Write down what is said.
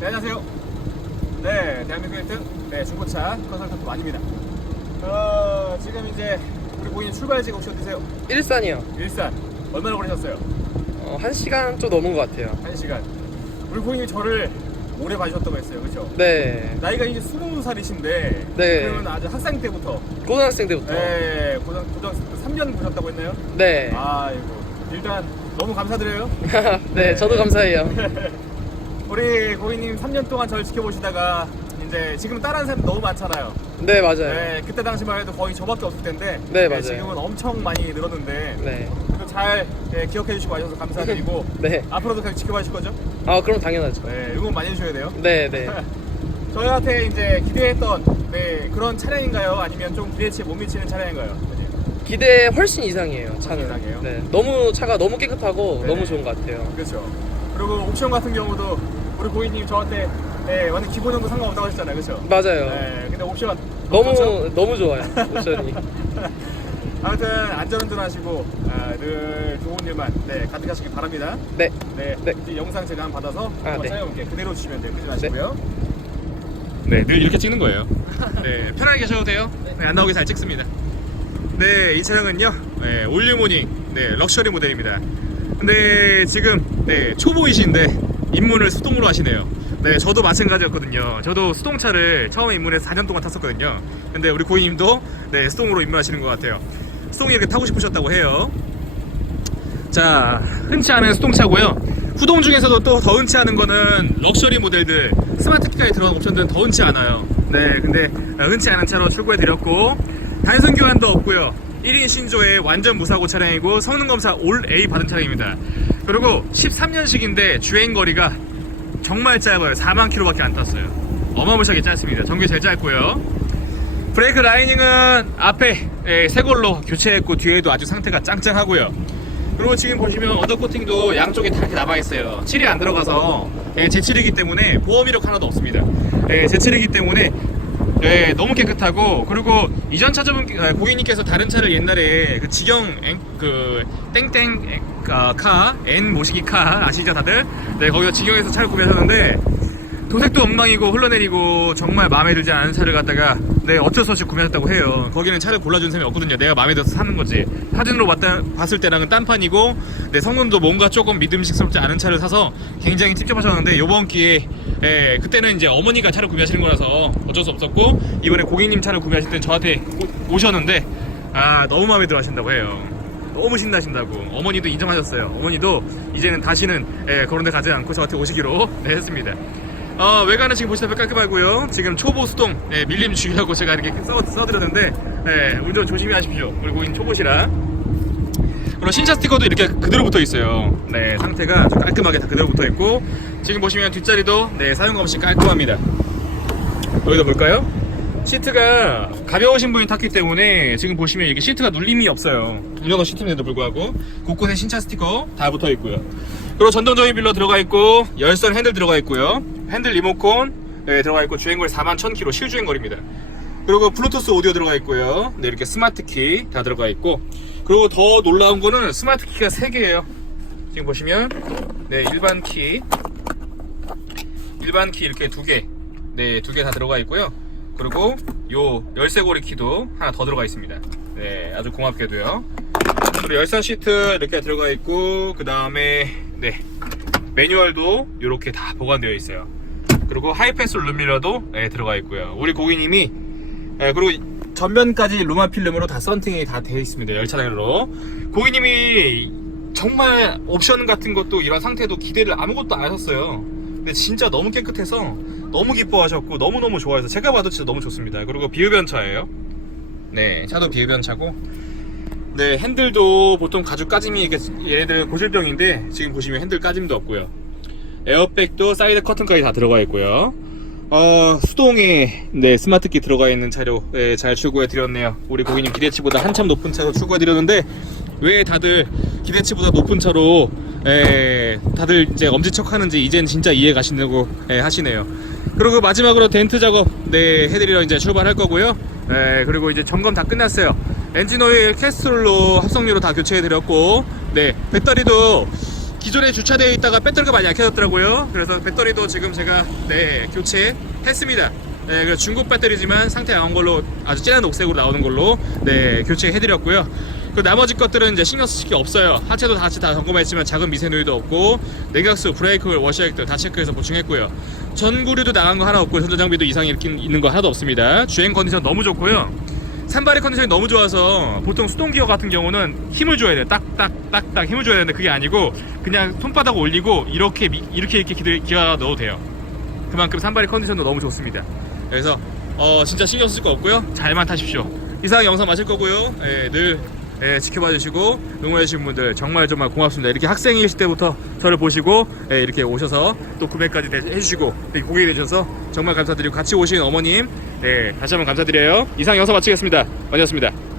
네, 안녕하세요. 네, 대한민국 1등 네, 중고차 컨설턴트 완입니다. 어, 지금 이제 우리 고객님 출발지가 혹시 어디세요? 일산이요. 일산. 얼마나 걸리셨어요? 어, 한 시간 좀 넘은 것 같아요. 한 시간. 우리 고객님이 저를 오래 봐주셨다고 했어요. 그렇죠? 네. 나이가 이제 20살이신데 네. 그러면 아주 학생 때부터 고등학생 때부터. 네, 고등 고등학생 때 3년 보셨다고 했나요? 네. 아이고. 일단 너무 감사드려요. 네, 저도 감사해요. 우리 고객님 3년 동안 저를 지켜보시다가 이제 지금 따라하는 사람 너무 많잖아요. 네, 맞아요. 네, 그때 당시만 해도 거의 저밖에 없을 텐데 네, 맞아요. 지금은 엄청 많이 늘었는데 네. 그래도 잘 네, 기억해 주시고 와주셔서 감사드리고 네. 앞으로도 계속 지켜봐 주실 거죠? 아, 그럼 당연하죠. 네, 응원 많이 해주셔야 돼요. 네, 네. 저희한테 이제 기대했던 네, 그런 차량인가요? 아니면 좀 기대치에 못 미치는 차량인가요? 기대 훨씬 이상이에요, 차는. 이상이에요? 네. 너무 차가 너무 깨끗하고 네. 너무 좋은 것 같아요. 그렇죠. 그리고 옵션 같은 경우도 우리 고객님 저한테 네, 완전 기본형도 상관없다고 하셨잖아요. 그렇죠? 맞아요. 네, 근데 옵션 너무 좋죠? 너무 좋아요. 옵션이. 아무튼 안전운전 하시고 아, 늘 좋은 일만 네, 가득하시길 바랍니다. 네. 네, 네. 이 영상 제가 한 번 받아서 아, 한번 네. 촬영할게요. 그대로 주시면 돼요. 그지 마시고요. 네, 늘 이렇게 찍는 거예요. 네, 편하게 계셔도 돼요. 네, 안 나오게 잘 찍습니다. 네, 이 차량은요, 네, 올류 모닝, 네, 럭셔리 모델입니다. 근데 지금 네, 초보이신데 입문을 수동으로 하시네요. 네, 저도 마찬가지였거든요. 저도 수동차를 처음에 입문해서 4년 동안 탔었거든요. 근데 우리 고객님도 네, 수동으로 입문하시는 것 같아요. 수동이 이렇게 타고 싶으셨다고 해요. 자, 흔치 않은 수동차고요. 후동 중에서도 또 더 흔치 않은 거는 럭셔리 모델들, 스마트 키까지 들어간 옵션들은 더 흔치 않아요. 네, 근데 흔치 않은 차로 출고해 드렸고 단순 교환도 없고요. 1인 신조의 완전 무사고 차량이고 성능 검사 올 A 받은 차량입니다. 그리고 13년식인데 주행 거리가 정말 짧아요. 4만 킬로밖에 안 탔어요. 어마무시하게 짧습니다. 전기 제일 짧고요. 브레이크 라이닝은 앞에 예, 새 걸로 교체했고 뒤에도 아주 상태가 짱짱하고요. 그리고 지금 보시면 언더 코팅도 양쪽에 다 이렇게 남아 있어요. 칠이 안 들어가서 예, 제칠이기 때문에 보험 이력 하나도 없습니다. 예, 제칠이기 때문에 예, 너무 깨끗하고 그리고 이전 차주분 아, 고객님께서 다른 차를 옛날에 그 직영 앵- 그 땡땡 앵- 아, 카 N 모시기 카 아시죠 다들? 네 거기서 직영에서 차를 구매하셨는데 도색도 엉망이고 흘러내리고 정말 마음에 들지 않은 차를 갖다가 네 어쩔 수 없이 구매했다고 해요. 거기는 차를 골라준 사람이 없거든요. 내가 마음에 들어서 사는 거지. 사진으로 봤다, 봤을 때랑은 딴판이고 네 성능도 뭔가 조금 믿음직스럽지 않은 차를 사서 굉장히 찝찝하셨는데 이번 기회에 예, 그때는 이제 어머니가 차를 구매하시는 거라서 어쩔 수 없었고 이번에 고객님 차를 구매하실 때 저한테 오, 오셨는데 아 너무 마음에 들어 하신다고 해요. 너무 신나신다고 어머니도 인정하셨어요. 어머니도 이제는 다시는 예, 그런 데 가지 않고 저한테 오시기로 네, 했습니다. 어, 외관은 지금 보시다시피 깔끔하고요. 지금 초보 수동 예, 밀림 주의하고 제가 이렇게 써, 써드렸는데 예, 운전 조심히 하십시오. 그리고 이 초보시라 그리고 신차 스티커도 이렇게 그대로 붙어 있어요. 네, 상태가 아주 깔끔하게 다 그대로 붙어 있고 지금 보시면 뒷자리도 네, 사용 없이 깔끔합니다. 여기도 볼까요? 시트가 가벼우신 분이 탔기 때문에 지금 보시면 이게 시트가 눌림이 없어요. 이 정도 시트인데도 불구하고 곳곳에 신차 스티커 다 붙어 있고요. 그리고 전동 조이빌러 들어가 있고 열선 핸들 들어가 있고요. 핸들 리모콘 네, 들어가 있고 주행거리 4만 1000km 실주행거리입니다. 그리고 블루투스 오디오 들어가 있고요. 네, 이렇게 스마트 키 다 들어가 있고 그리고 더 놀라운 거는 스마트 키가 3개예요. 지금 보시면 네, 일반 키 일반 키 이렇게 두 개, 네, 두 개 다 들어가 있고요. 그리고 요 열쇠고리 키도 하나 더 들어가 있습니다. 네, 아주 고맙게도요. 그리고 열선 시트 이렇게 들어가 있고 그 다음에 네 매뉴얼도 이렇게 다 보관되어 있어요. 그리고 하이패스 룸미러도 네, 들어가 있고요. 우리 고객님이 네, 그리고 전면까지 루마 필름으로 다 썬팅이 다 되어 있습니다. 열차량으로 고객님이 정말 옵션 같은 것도 이런 상태도 기대를 아무것도 안 하셨어요. 근데 진짜 너무 깨끗해서 너무 기뻐하셨고 너무너무 좋아해서 제가 봐도 진짜 너무 좋습니다. 그리고 비흡연 차예요. 네, 차도 비흡연 차고 네, 핸들도 보통 가죽 까짐이 이게 얘네들 고질병인데 지금 보시면 핸들 까짐도 없고요. 에어백도 사이드 커튼까지 다 들어가 있고요. 어, 수동에 네, 스마트키 들어가 있는 차로 네, 잘 출고해 드렸네요. 우리 고객님 기대치보다 한참 높은 차로 출고해 드렸는데 왜 다들 기대치보다 높은 차로 에, 다들 이제 엄지척하는지 이젠 진짜 이해 가신다고 에, 하시네요. 그리고 마지막으로 덴트 작업 네, 해드리러 이제 출발할 거고요. 네, 그리고 이제 점검 다 끝났어요. 엔진 오일 캐스톨로 합성유로 다 교체해 드렸고, 네, 배터리도 기존에 주차되어 있다가 배터리가 많이 약해졌더라고요. 그래서 배터리도 지금 제가 네 교체했습니다. 네, 그래서 중국 배터리지만 상태 나온 걸로 아주 진한 녹색으로 나오는 걸로 네 교체해드렸고요. 그 나머지 것들은 이제 신경 쓰실 게 없어요. 하체도 같이 다 점검했지만 작은 미세 누이도 없고 내각수, 브레이크, 워셔액들 다 체크해서 보충했고요. 전구류도 나간 거 하나 없고 전자장비도 이상이 있는 거 하나도 없습니다. 주행 컨디션 너무 좋고요. 산발의 컨디션이 너무 좋아서 보통 수동 기어 같은 경우는 힘을 줘야 돼요. 딱딱딱딱 힘을 줘야 되는데 그게 아니고 그냥 손바닥 올리고 이렇게 미- 이렇게 이렇게 기어- 넣어도 돼요. 그만큼 산발의 컨디션도 너무 좋습니다. 그래서 어, 진짜 신경 쓸 거 없고요. 잘만 타십시오. 이상 영상 마실 거고요. 예, 늘 예, 지켜봐 주시고 응원해 주신 분들 정말 정말 고맙습니다. 이렇게 학생이실 때부터 저를 보시고 예, 이렇게 오셔서 또 구매까지 대- 해주시고 이렇게 고객이 되셔서 정말 감사드리고 같이 오신 어머님 예, 다시 한번 감사드려요. 이상 영상 마치겠습니다. 마치겠습니다.